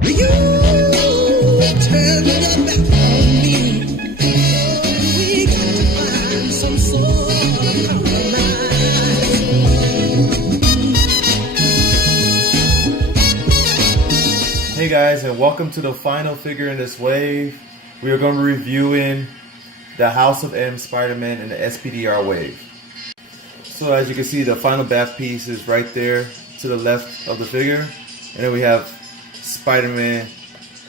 You turn your back on me. We gotta find some sort of compromise. Hey guys, and welcome to the final figure in this wave. We are going to be reviewing the House of M Spider-Man in the SPDR wave. So as you can see, the final back piece is right there to the left of the figure, and then we have Spider-Man,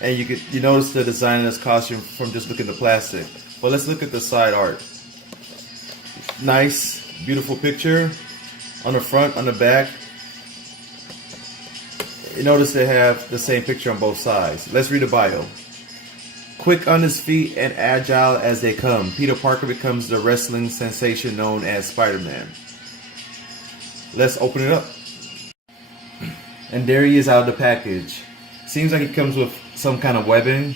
and you notice the design of this costume from just looking at the plastic. But let's look at the side art. Nice, beautiful picture on the front, on the back. You notice they have the same picture on both sides. Let's read the bio. Quick on his feet and agile as they come, Peter Parker becomes the wrestling sensation known as Spider-Man. Let's open it up. And there he is out of the package. Seems like he comes with some kind of webbing,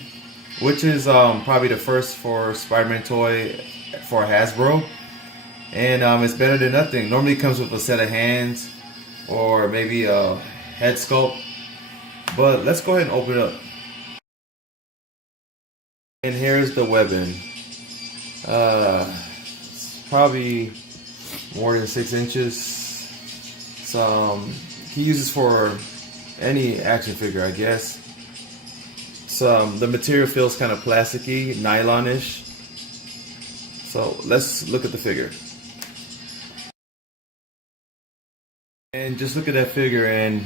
which is probably the first for Spider-Man toy for Hasbro. And it's better than nothing. Normally it comes with a set of hands or maybe a head sculpt. But let's go ahead and open it up. And here's the webbing. It's probably more than 6 inches. He uses for any action figure, I guess. The material feels kind of plasticky, nylonish. So let's look at the figure. And just look at that figure, and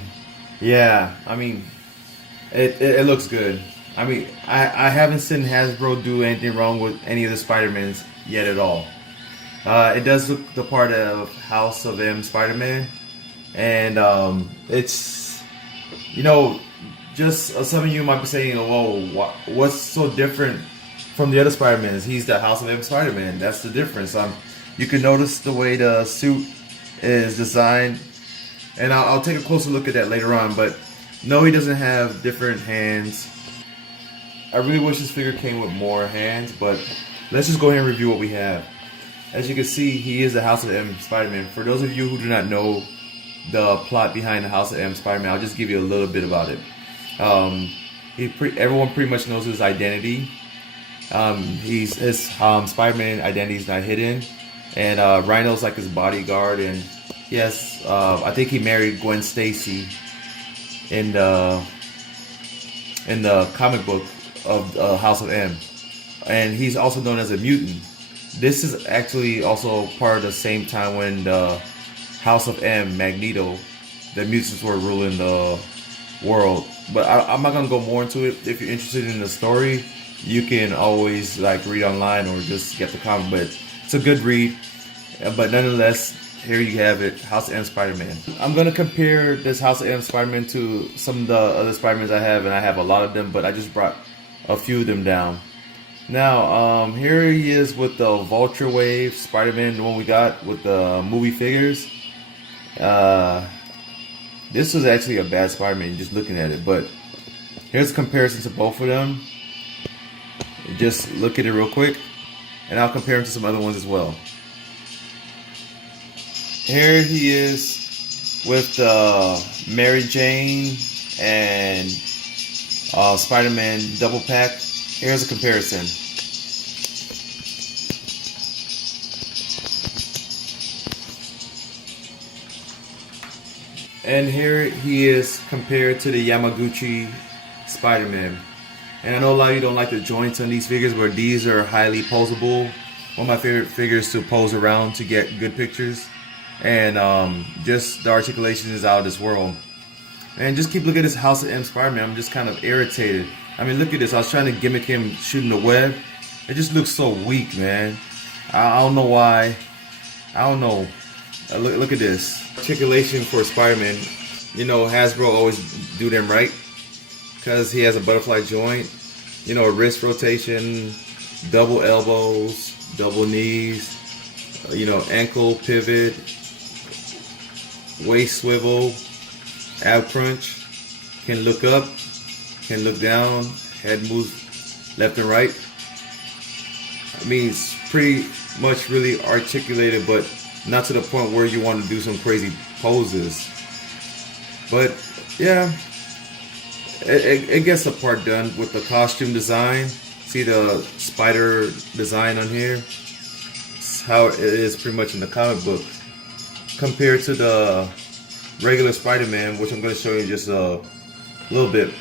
yeah, I mean, it looks good. I mean, I haven't seen Hasbro do anything wrong with any of the Spider-Mans yet at all. It does look the part of House of M Spider-Man, and it's, you know, just some of you might be saying, "Whoa, what's so different from the other Spider-Mans?" He's the House of M Spider-Man. That's the difference. You can notice the way the suit is designed, and I'll take a closer look at that later on. But no, he doesn't have different hands. I really wish this figure came with more hands, but let's just go ahead and review what we have. As you can see, he is the House of M Spider-Man. For those of you who do not know the plot behind the House of M Spider-Man, I'll just give you a little bit about it. Everyone pretty much knows his identity. His Spider-Man identity is not hidden, and Rhino's like his bodyguard, and he has, I think he married Gwen Stacy in the comic book of House of M, and he's also known as a mutant. This is actually also part of the same time when the House of M, Magneto, the mutants were ruling the world. But I'm not gonna go more into it. If you're interested in the story, you can always like read online or just get the comic. But it's a good read. But nonetheless, here you have it, House of M Spider-Man. I'm gonna compare this House of M Spider-Man to some of the other Spider-Mans I have, and I have a lot of them, but I just brought a few of them down. Now, here he is with the Vulture Wave Spider-Man, the one we got with the movie figures. This was actually a bad Spider-Man, just looking at it, but here's a comparison to both of them. Just look at it real quick, and I'll compare him to some other ones as well. Here he is with Mary Jane and Spider-Man double pack. Here's a comparison. And here he is compared to the Yamaguchi Spider-Man. And I know a lot of you don't like the joints on these figures, but these are highly posable. One of my favorite figures to pose around to get good pictures. And just the articulation is out of this world. And just keep looking at this House of M Spider-Man. I'm just kind of irritated. I mean, look at this. I was trying to gimmick him shooting the web. It just looks so weak, man. I don't know why. I don't know. Look at this. Articulation for Spider-Man. You know, Hasbro always do them right, because he has a butterfly joint. You know, a wrist rotation, double elbows, double knees. You know, ankle pivot, waist swivel, ab crunch. Can look up, can look down, head moves left and right. I mean, it's pretty much really articulated, but not to the point where you want to do some crazy poses. But yeah, it gets the part done with the costume design. See the spider design on here? It's how it is pretty much in the comic book compared to the regular Spider-Man, which I'm going to show you in just a little bit.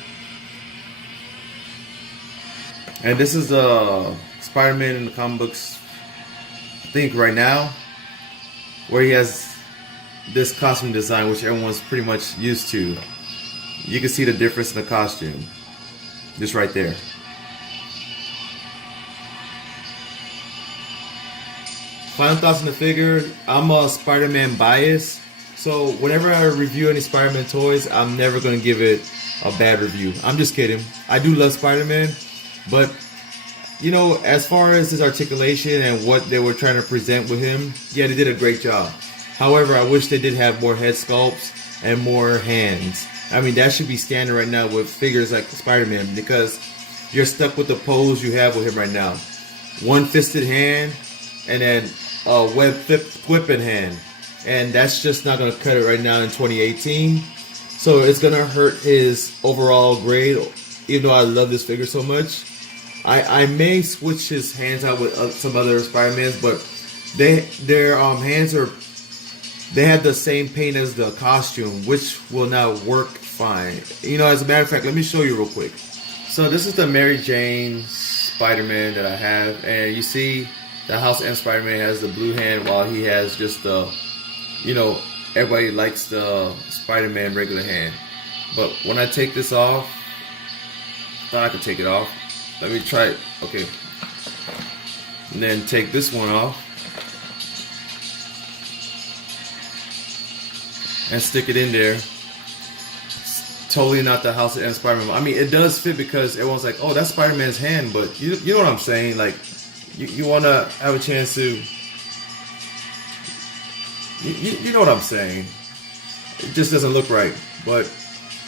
And this is the Spider-Man in the comic books, I think right now, where he has this costume design, which everyone's pretty much used to. You can see the difference in the costume, just right there. Final thoughts on the figure. I'm a Spider-Man bias, so whenever I review any Spider-Man toys, I'm never going to give it a bad review. I'm just kidding. I do love Spider-Man, but you know, as far as his articulation and what they were trying to present with him, yeah, they did a great job. However, I wish they did have more head sculpts and more hands. I mean, that should be standard right now with figures like Spider-Man, because you're stuck with the pose you have with him right now. One-fisted hand and then a web whipping hand. And that's just not going to cut it right now in 2018. So it's going to hurt his overall grade, even though I love this figure so much. I may switch his hands out with some other Spider-Mans, but their hands they have the same paint as the costume, which will not work fine. You know, as a matter of fact, let me show you real quick. So this is the Mary Jane Spider-Man that I have, and you see the House M Spider-Man has the blue hand while he has just the, you know, everybody likes the Spider-Man regular hand. But when I take this off, I thought I could take it off. Let me try it. Okay. And then take this one off. And stick it in there. It's totally not the House of M Spider-Man. I mean, it does fit because everyone's like, oh, that's Spider-Man's hand. But you know what I'm saying? Like, you want to have a chance to... You know what I'm saying. It just doesn't look right. But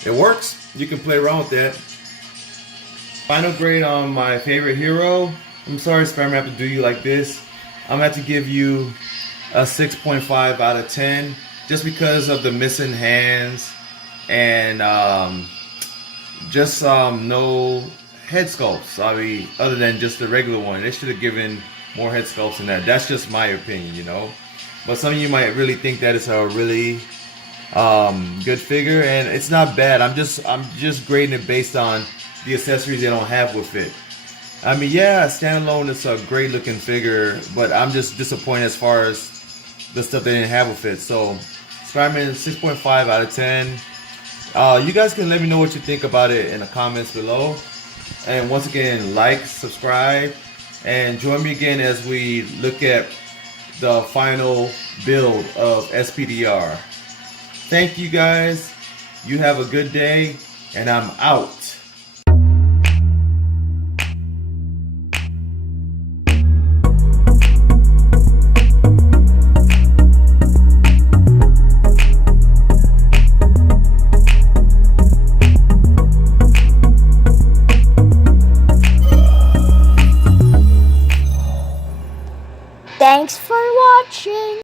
it works. You can play around with that. Final grade on my favorite hero. I'm sorry, Spider-Man, I have to do you like this. I'm going to have to give you a 6.5 out of 10. Just because of the missing hands and just no head sculpts. I mean, other than just the regular one. They should have given more head sculpts than that. That's just my opinion, you know. But some of you might really think that it's a really good figure, and it's not bad. I'm just grading it based on the accessories they don't have with it. I mean, yeah, standalone it's a great looking figure, but I'm just disappointed as far as the stuff they didn't have with it. So Spider-Man 6.5 out of 10. You guys can let me know what you think about it in the comments below. And once again, like, subscribe, and join me again as we look at the final build of SPDR. Thank you guys. You have a good day, and I'm out. Thanks for watching.